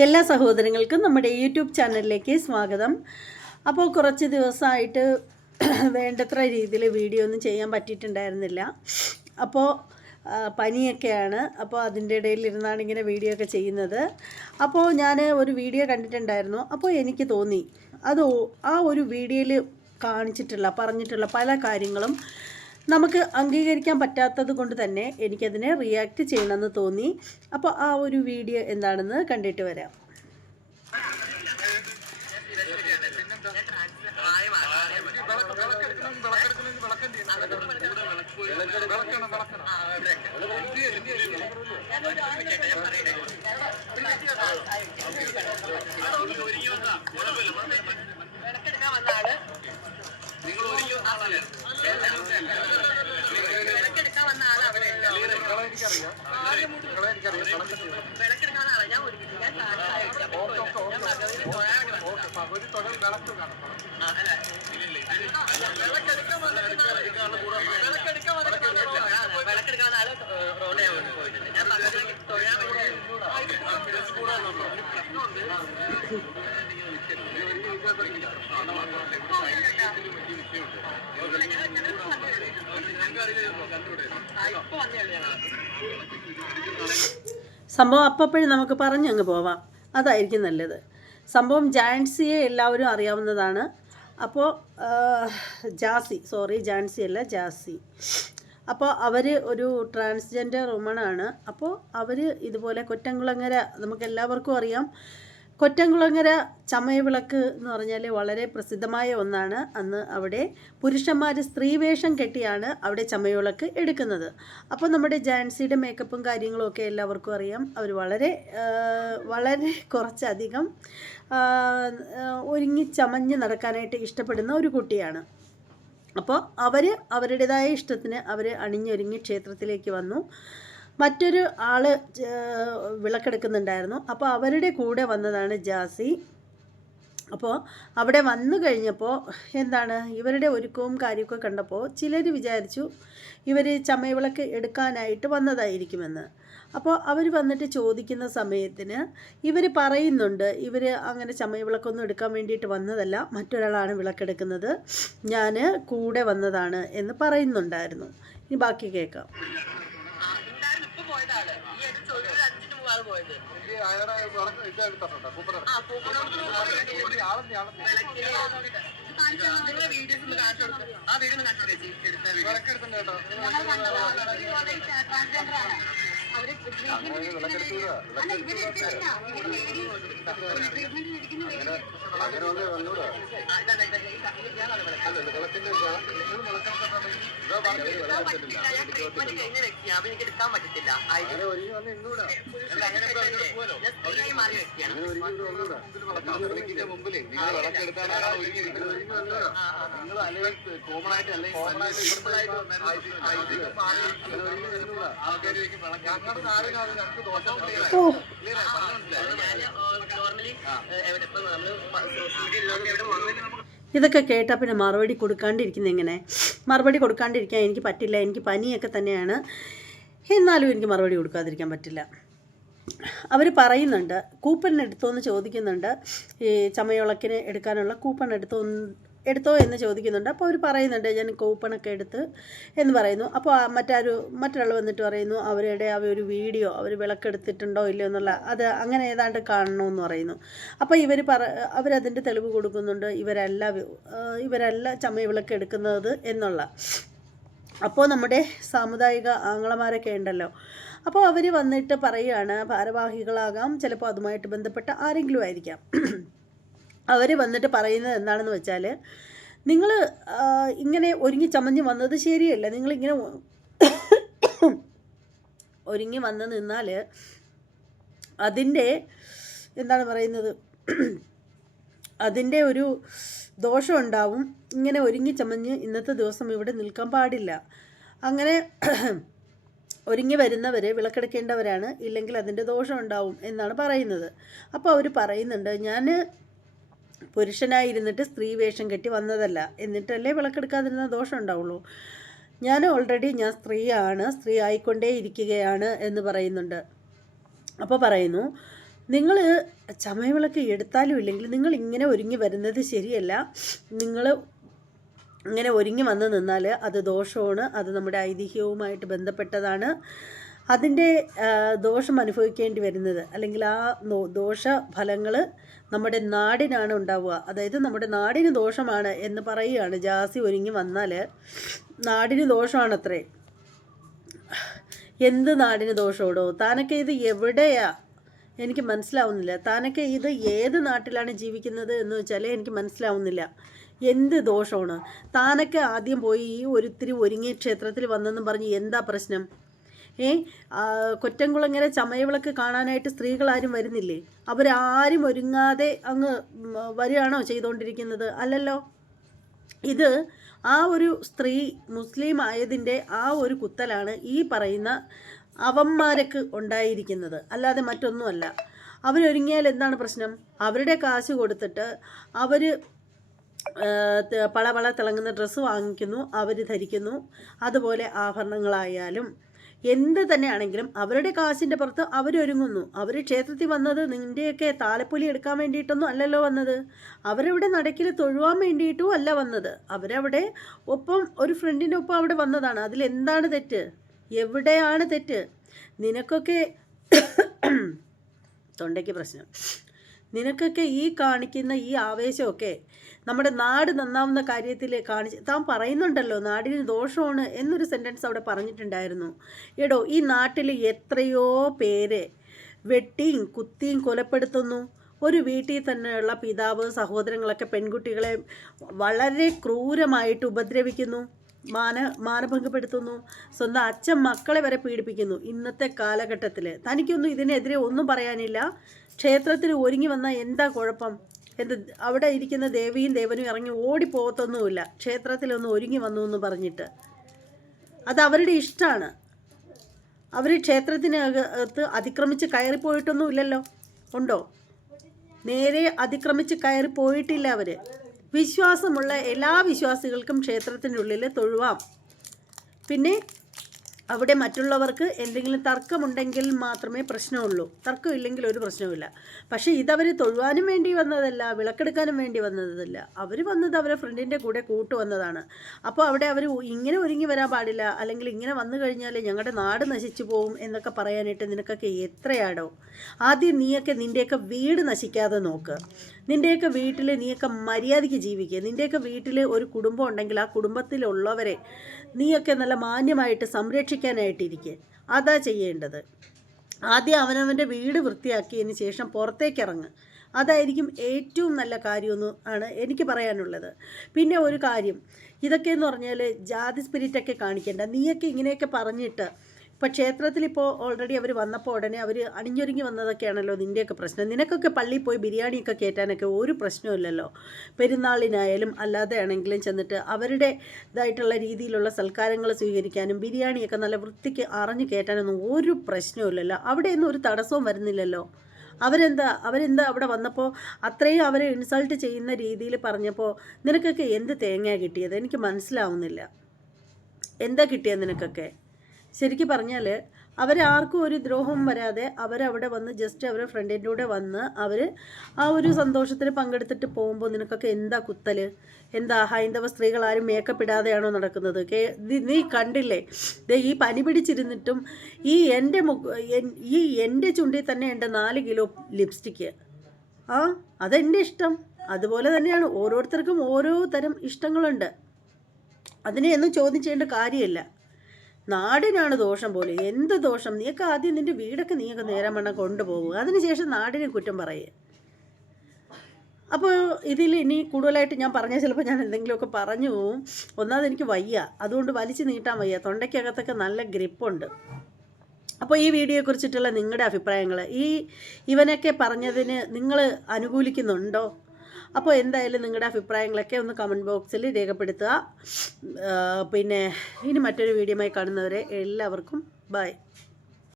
എല്ലാ സഹോദരങ്ങൾക്കും നമ്മുടെ യൂട്യൂബ് ചാനലിലേക്ക് സ്വാഗതം. അപ്പോൾ കുറച്ച് ദിവസമായിട്ട് വേണ്ടത്ര രീതിയിൽ വീഡിയോ ഒന്നും ചെയ്യാൻ പറ്റിയിട്ടുണ്ടായിരുന്നില്ല. അപ്പോൾ പനിയൊക്കെയാണ്. അപ്പോൾ അതിൻ്റെ ഇടയിലിരുന്നാണ് ഇങ്ങനെ വീഡിയോ ഒക്കെ ചെയ്യുന്നത്. അപ്പോൾ ഞാൻ ഒരു വീഡിയോ കണ്ടിട്ടുണ്ടായിരുന്നു. അപ്പോൾ എനിക്ക് തോന്നി ആ ഒരു വീഡിയോയിൽ പറഞ്ഞിട്ടുള്ള പല കാര്യങ്ങളും നമുക്ക് അംഗീകരിക്കാൻ പറ്റാത്തത് കൊണ്ട് തന്നെ എനിക്കതിനെ റിയാക്ട് ചെയ്യണമെന്ന് തോന്നി. അപ്പോൾ ആ ഒരു വീഡിയോ എന്താണെന്ന് കണ്ടിട്ട് വരാം. നിങ്ങൾ വിളക്കെടുക്കാൻ വന്ന ആള് അവിടെ വിളക്കെടുക്കാൻ ആളാ. ഞാൻ വിളക്കെടുക്കാൻ ആള് റോഡ് പോയിട്ടുണ്ട്. ഞാൻ തൊഴാൻ സംഭവം അപ്പോഴും നമുക്ക് പറഞ്ഞങ്ങ് പോവാം, അതായിരിക്കും നല്ലത്. സംഭവം ജാൻസിയെ എല്ലാവരും അറിയാവുന്നതാണ്. അപ്പോൾ ജാൻസി അല്ല, ജാസി. അപ്പോൾ അവർ ഒരു ട്രാൻസ്ജെൻഡർ വുമണാണ്. അപ്പോൾ അവർ ഇതുപോലെ കൊറ്റംകുളങ്ങര, നമുക്ക് എല്ലാവർക്കും അറിയാം, കൊറ്റംകുളങ്ങര ചമയവിളക്ക് എന്ന് പറഞ്ഞാൽ വളരെ പ്രസിദ്ധമായ ഒന്നാണ്. അന്ന് അവിടെ പുരുഷന്മാർ സ്ത്രീവേഷം കെട്ടിയാണ് അവിടെ ചമയവിളക്ക് എടുക്കുന്നത്. അപ്പോൾ നമ്മുടെ ജാൻസിയുടെ മേക്കപ്പും കാര്യങ്ങളും ഒക്കെ എല്ലാവർക്കും അറിയാം. അവർ വളരെ കുറച്ചധികം ഒരുങ്ങി ചമഞ്ഞ് നടക്കാനായിട്ട് ഇഷ്ടപ്പെടുന്ന ഒരു കുട്ടിയാണ്. അപ്പോൾ അവരുടേതായ ഇഷ്ടത്തിന് അവർ അണിഞ്ഞൊരുങ്ങി ക്ഷേത്രത്തിലേക്ക് വന്നു. മറ്റൊരു ആൾ വിളക്കെടുക്കുന്നുണ്ടായിരുന്നു. അപ്പോൾ അവരുടെ കൂടെ വന്നതാണ് ജാസി. അപ്പോൾ അവിടെ വന്നു കഴിഞ്ഞപ്പോൾ ഇവരുടെ ഒരുക്കവും കാര്യമൊക്കെ കണ്ടപ്പോൾ ചിലർ വിചാരിച്ചു ഇവർ ചമയവിളക്ക് എടുക്കാനായിട്ട് വന്നതായിരിക്കുമെന്ന്. അപ്പോൾ അവർ വന്നിട്ട് ചോദിക്കുന്ന സമയത്തിന് ഇവർ പറയുന്നുണ്ട്, ഇവർ അങ്ങനെ ചമയവിളക്കൊന്നും എടുക്കാൻ വേണ്ടിയിട്ട് വന്നതല്ല, മറ്റൊരാളാണ് വിളക്കെടുക്കുന്നത്, ഞാൻ കൂടെ വന്നതാണ് എന്ന് പറയുന്നുണ്ടായിരുന്നു. ഇനി ബാക്കി കേൾക്കാം. എടുക്കാൻ പറ്റത്തില്ല. ഇതൊക്കെ കേട്ടാൽ പിന്നെ മറുപടി കൊടുക്കാണ്ടിരിക്കാൻ എനിക്ക് പറ്റില്ല. എനിക്ക് പനിയൊക്കെ തന്നെയാണ്, എന്നാലും എനിക്ക് മറുപടി കൊടുക്കാതിരിക്കാൻ പറ്റില്ല. അവർ പറയുന്നുണ്ട്, കൂപ്പൺ എടുത്തോന്ന് ചോദിക്കുന്നുണ്ട്, ഈ ചമയവിളക്കിന് എടുക്കാനുള്ള കൂപ്പൺ എടുത്തോ എന്ന് ചോദിക്കുന്നുണ്ട്. അപ്പോൾ അവർ പറയുന്നുണ്ട് ഞാൻ കൂപ്പണൊക്കെ എടുത്ത് എന്ന് പറയുന്നു. അപ്പോൾ മറ്റൊരാൾ വന്നിട്ട് പറയുന്നു അവരുടെ ഒരു വീഡിയോ അവർ വിളക്കെടുത്തിട്ടുണ്ടോ ഇല്ലയോ എന്നുള്ള അത് അങ്ങനെ ഏതാണ്ട് കാണണമെന്ന് പറയുന്നു. അപ്പോൾ അവരതിൻ്റെ തെളിവ് കൊടുക്കുന്നുണ്ട്, ഇവരല്ല ചമയവിളക്ക് എടുക്കുന്നത് എന്നുള്ള. അപ്പോൾ നമ്മുടെ സാമുദായിക ആങ്ങളമാരൊക്കെ ഉണ്ടല്ലോ, അപ്പോൾ അവർ വന്നിട്ട് പറയുകയാണ്, ഭാരവാഹികളാകാം, ചിലപ്പോൾ അതുമായിട്ട് ബന്ധപ്പെട്ട ആരെങ്കിലും ആയിരിക്കാം. അവർ വന്നിട്ട് പറയുന്നത് എന്താണെന്ന് വെച്ചാൽ, നിങ്ങൾ ഇങ്ങനെ ഒരുങ്ങി ചമഞ്ഞ് വന്നത് ശരിയല്ല. നിങ്ങളിങ്ങനെ ഒരുങ്ങി വന്ന് നിന്നാൽ അതിൻ്റെ അതിൻ്റെ ഒരു ദോഷം ഉണ്ടാവും. ഇങ്ങനെ ഒരുങ്ങി ചമഞ്ഞ് ഇന്നത്തെ ദിവസം ഇവിടെ നിൽക്കാൻ പാടില്ല. അങ്ങനെ ഒരുങ്ങി വരുന്നവർ വിളക്കെടുക്കേണ്ടവരാണ്, ഇല്ലെങ്കിൽ അതിൻ്റെ ദോഷം ഉണ്ടാവും എന്നാണ് പറയുന്നത്. അപ്പോൾ അവർ പറയുന്നുണ്ട്, ഞാൻ പുരുഷനായിരുന്നിട്ട് സ്ത്രീ വേഷം കെട്ടി വന്നതല്ല, എന്നിട്ടല്ലേ വിളക്കെടുക്കാതിരുന്ന ദോഷം ഉണ്ടാവുള്ളൂ. ഞാൻ സ്ത്രീ ആയിക്കൊണ്ടേ ഇരിക്കുകയാണ് എന്ന് പറയുന്നുണ്ട്. അപ്പോൾ പറയുന്നു, നിങ്ങൾ ചമയവിളക്ക് എടുത്താലും ഇല്ലെങ്കിൽ നിങ്ങൾ ഇങ്ങനെ ഒരുങ്ങി വരുന്നത് ശരിയല്ല. നിങ്ങൾ ഇങ്ങനെ ഒരുങ്ങി വന്ന് നിന്നാൽ അത് ദോഷമാണ്. അത് നമ്മുടെ ഐതിഹ്യവുമായിട്ട് ബന്ധപ്പെട്ടതാണ്. അതിൻ്റെ ദോഷം അനുഭവിക്കേണ്ടി വരുന്നത്, അല്ലെങ്കിൽ ആ ദോഷഫലങ്ങൾ നമ്മുടെ നാടിനാണ് ഉണ്ടാവുക. അതായത് നമ്മുടെ നാടിന് ദോഷമാണ് എന്ന് പറയുകയാണ്. ജാസി ഒരുങ്ങി വന്നാൽ നാടിന് ദോഷമാണത്രേ. എന്ത് നാടിന് ദോഷമാണോ? താനൊക്കെ ഇത് എവിടെയാ? എനിക്ക് മനസ്സിലാവുന്നില്ല. താനൊക്കെ ഇത് ഏത് നാട്ടിലാണ് ജീവിക്കുന്നത് എന്ന് വെച്ചാൽ എനിക്ക് മനസ്സിലാവുന്നില്ല. എന്ത് ദോഷമാണ്? താനൊക്കെ ആദ്യം പോയി ഈ ഒരിത്തിരി ഒരുങ്ങിയ ക്ഷേത്രത്തിൽ വന്നെന്നും പറഞ്ഞ് എന്താ പ്രശ്നം? കൊറ്റംകുളങ്ങര ചമയവിളക്ക് കാണാനായിട്ട് സ്ത്രീകളാരും വരുന്നില്ലേ? അവരാരും ഒരുങ്ങാതെ അങ്ങ് വരികയാണോ ചെയ്തുകൊണ്ടിരിക്കുന്നത്? അല്ലല്ലോ. ഇത് ആ ഒരു സ്ത്രീ മുസ്ലിം ആയതിൻ്റെ ആ ഒരു കുത്തലാണ് ഈ പറയുന്ന അവന്മാർക്ക് ഉണ്ടായിരിക്കുന്നത്, അല്ലാതെ മറ്റൊന്നുമല്ല. അവരൊരുങ്ങിയാൽ എന്താണ് പ്രശ്നം? അവരുടെ കാശ് കൊടുത്തിട്ട് അവർ പള തിളങ്ങുന്ന ഡ്രസ്സ് വാങ്ങിക്കുന്നു, അവർ ധരിക്കുന്നു. അതുപോലെ ആഭരണങ്ങളായാലും എന്ത് തന്നെയാണെങ്കിലും അവരുടെ കാശിൻ്റെ പുറത്ത് അവരൊരുങ്ങുന്നു. അവർ ക്ഷേത്രത്തിൽ വന്നത് നിൻ്റെയൊക്കെ താലപ്പൊലി എടുക്കാൻ വേണ്ടിയിട്ടൊന്നും അല്ലല്ലോ വന്നത്. അവരവിടെ നടക്കിൽ തൊഴുവാൻ വേണ്ടിയിട്ടും അല്ല വന്നത്. അവരവിടെ ഒപ്പം ഒരു ഫ്രണ്ടിൻ്റെ ഒപ്പം അവിടെ വന്നതാണ്. അതിലെന്താണ് തെറ്റ്? എവിടെയാണ് തെറ്റ്? നിനക്കൊക്കെ തൊണ്ടയ്ക്ക് പ്രശ്നം. നിനക്കൊക്കെ ഈ കാണിക്കുന്ന ഈ ആവേശമൊക്കെ നമ്മുടെ നാട് നന്നാവുന്ന കാര്യത്തിൽ താൻ പറയുന്നുണ്ടല്ലോ, നാടിന് ദോഷമാണ് എന്നൊരു സെൻറ്റൻസ് അവിടെ പറഞ്ഞിട്ടുണ്ടായിരുന്നു. എടോ, ഈ നാട്ടിൽ എത്രയോ പേരെ വെട്ടിയും കുത്തിയും കൊലപ്പെടുത്തുന്നു. ഒരു വീട്ടിൽ തന്നെയുള്ള പിതാവ് സഹോദരങ്ങളൊക്കെ പെൺകുട്ടികളെ വളരെ ക്രൂരമായിട്ട് ഉപദ്രവിക്കുന്നു, മാനഭംഗപ്പെടുത്തുന്നു. സ്വന്തം അച്ഛൻ മക്കളെ വരെ പീഡിപ്പിക്കുന്നു. ഇന്നത്തെ കാലഘട്ടത്തിൽ തനിക്കൊന്നും ഇതിനെതിരെ ഒന്നും പറയാനില്ല. ക്ഷേത്രത്തിൽ ഒരുങ്ങി വന്നാൽ എന്താ കുഴപ്പം? അവിടെ ഇരിക്കുന്ന ദേവിയും ദേവനും ഇറങ്ങി ഓടിപ്പോകത്തൊന്നുമില്ല ക്ഷേത്രത്തിലൊന്ന് ഒരുങ്ങി വന്നു എന്ന് പറഞ്ഞിട്ട്. അത് അവരുടെ ഇഷ്ടമാണ്. അവർ ക്ഷേത്രത്തിനകത്ത് അതിക്രമിച്ച് കയറിപ്പോയിട്ടൊന്നും ഇല്ലല്ലോ. ഉണ്ടോ? നേരെ അതിക്രമിച്ച് കയറിപ്പോയിട്ടില്ല അവർ. വിശ്വാസമുള്ള എല്ലാ വിശ്വാസികൾക്കും ക്ഷേത്രത്തിനുള്ളിൽ തൊഴുവാം. പിന്നെ അവിടെ മറ്റുള്ളവർക്ക് എന്തെങ്കിലും തർക്കമുണ്ടെങ്കിൽ മാത്രമേ പ്രശ്നമുള്ളൂ. തർക്കമില്ലെങ്കിൽ ഒരു പ്രശ്നവുമില്ല. പക്ഷേ ഇതവർ തൊഴുവാനും വേണ്ടി വന്നതല്ല, വിളക്കെടുക്കാനും വേണ്ടി വന്നതല്ല. അവർ വന്നത് അവരെ ഫ്രണ്ടിൻ്റെ കൂടെ കൂട്ടുവന്നതാണ്. അപ്പോൾ അവിടെ അവർ ഇങ്ങനെ ഒരുങ്ങി വരാൻ പാടില്ല, അല്ലെങ്കിൽ ഇങ്ങനെ വന്നു കഴിഞ്ഞാൽ ഞങ്ങളുടെ നാട് നശിച്ചു പോകും എന്നൊക്കെ പറയാനായിട്ട് നിനക്കൊക്കെ എത്രയാടോ? ആദ്യം നീയൊക്കെ നിൻ്റെയൊക്കെ വീട് നശിക്കാതെ നോക്ക്. നിൻ്റെയൊക്കെ വീട്ടിൽ നീയൊക്കെ മര്യാദയ്ക്ക് ജീവിക്കുക. നിൻ്റെയൊക്കെ വീട്ടിൽ ഒരു കുടുംബം ഉണ്ടെങ്കിൽ ആ കുടുംബത്തിലുള്ളവരെ നീയൊക്കെ നല്ല മാന്യമായിട്ട് സംരക്ഷിക്കാനായിട്ടിരിക്കുക. അതാ ചെയ്യേണ്ടത്. ആദ്യം അവനവൻ്റെ വീട് വൃത്തിയാക്കിയതിന് ശേഷം പുറത്തേക്ക് ഇറങ്ങുക. അതായിരിക്കും ഏറ്റവും നല്ല കാര്യമെന്ന് ആണ് എനിക്ക് പറയാനുള്ളത്. പിന്നെ ഒരു കാര്യം, ഇതൊക്കെയെന്ന് പറഞ്ഞാൽ ജാതി സ്പിരിറ്റൊക്കെ കാണിക്കേണ്ട. നീയൊക്കെ ഇങ്ങനെയൊക്കെ പറഞ്ഞിട്ട് ഇപ്പോൾ ക്ഷേത്രത്തിലിപ്പോൾ ഓൾറെഡി അവർ വന്നപ്പോൾ ഉടനെ അവർ അണിഞ്ഞൊരുങ്ങി വന്നതൊക്കെയാണല്ലോ നിൻ്റെയൊക്കെ പ്രശ്നം. നിനക്കൊക്കെ പള്ളിയിൽ പോയി ബിരിയാണിയൊക്കെ കയറ്റാനൊക്കെ ഒരു പ്രശ്നമില്ലല്ലോ. പെരുന്നാളിനായാലും അല്ലാതെ ആണെങ്കിലും ചെന്നിട്ട് അവരുടേതായിട്ടുള്ള രീതിയിലുള്ള സൽക്കാരങ്ങൾ സ്വീകരിക്കാനും ബിരിയാണിയൊക്കെ നല്ല വൃത്തിക്ക് അറിഞ്ഞ് കയറ്റാനൊന്നും ഒരു പ്രശ്നമില്ലല്ലോ. അവിടെയൊന്നും ഒരു തടസ്സവും വരുന്നില്ലല്ലോ. അവരെന്താ അവിടെ വന്നപ്പോൾ അത്രയും അവരെ ഇൻസൾട്ട് ചെയ്യുന്ന രീതിയിൽ പറഞ്ഞപ്പോൾ നിനക്കൊക്കെ എന്ത് തേങ്ങ കിട്ടിയത്? എനിക്ക് മനസ്സിലാവുന്നില്ല. എന്താ കിട്ടിയത് നിനക്കൊക്കെ? ശരിക്കും പറഞ്ഞാൽ അവരാർക്കും ഒരു ദ്രോഹവും വരാതെ അവരവിടെ വന്ന് ജസ്റ്റ് അവരുടെ ഫ്രണ്ടിൻ്റെ കൂടെ വന്ന് അവർ ആ ഒരു സന്തോഷത്തിൽ പങ്കെടുത്തിട്ട് പോകുമ്പോൾ നിനക്കൊക്കെ എന്താ കുത്തൽ? എന്താ ഹൈന്ദവ സ്ത്രീകൾ ആരും മേക്കപ്പ് ഇടാതെയാണോ നടക്കുന്നത്? നീ കണ്ടില്ലേ? ഈ പനി പിടിച്ചിരുന്നിട്ടും ഈ എൻ്റെ ചുണ്ടിൽ തന്നെ ഉണ്ട് 4 കിലോ ലിപ്സ്റ്റിക്ക്. അതെൻ്റെ ഇഷ്ടം. അതുപോലെ തന്നെയാണ് ഓരോരുത്തർക്കും ഓരോ തരം ഇഷ്ടങ്ങളുണ്ട്. അതിനെയൊന്നും ചോദ്യം ചെയ്യേണ്ട കാര്യമില്ല. നാടിനാണ് ദോഷം പോലെ. എന്ത് ദോഷം? നീയൊക്കെ ആദ്യം നിൻ്റെ വീടൊക്കെ നീയൊക്കെ നേരം വണ്ണം കൊണ്ടുപോകുക, അതിനുശേഷം നാടിനെ കുറ്റം പറയുക. അപ്പോൾ ഇതിൽ ഇനി കൂടുതലായിട്ട് ഞാൻ പറഞ്ഞാൽ ചിലപ്പോൾ ഞാൻ എന്തെങ്കിലുമൊക്കെ പറഞ്ഞു പോവും. ഒന്നാമത് എനിക്ക് വയ്യ, അതുകൊണ്ട് വലിച്ചു നീട്ടാൻ വയ്യ. തൊണ്ടയ്ക്കകത്തൊക്കെ നല്ല ഗ്രിപ്പുണ്ട്. അപ്പോൾ ഈ വീഡിയോയെക്കുറിച്ചിട്ടുള്ള നിങ്ങളുടെ അഭിപ്രായങ്ങൾ, ഇവനൊക്കെ പറഞ്ഞതിന് നിങ്ങൾ അനുകൂലിക്കുന്നുണ്ടോ? അപ്പോൾ എന്തായാലും നിങ്ങളുടെ അഭിപ്രായങ്ങളൊക്കെ ഒന്ന് കമൻറ്റ് ബോക്സിൽ രേഖപ്പെടുത്തുക. പിന്നെ ഇനി മറ്റൊരു വീഡിയോയുമായി കാണുന്നവരെ എല്ലാവർക്കും ബൈ.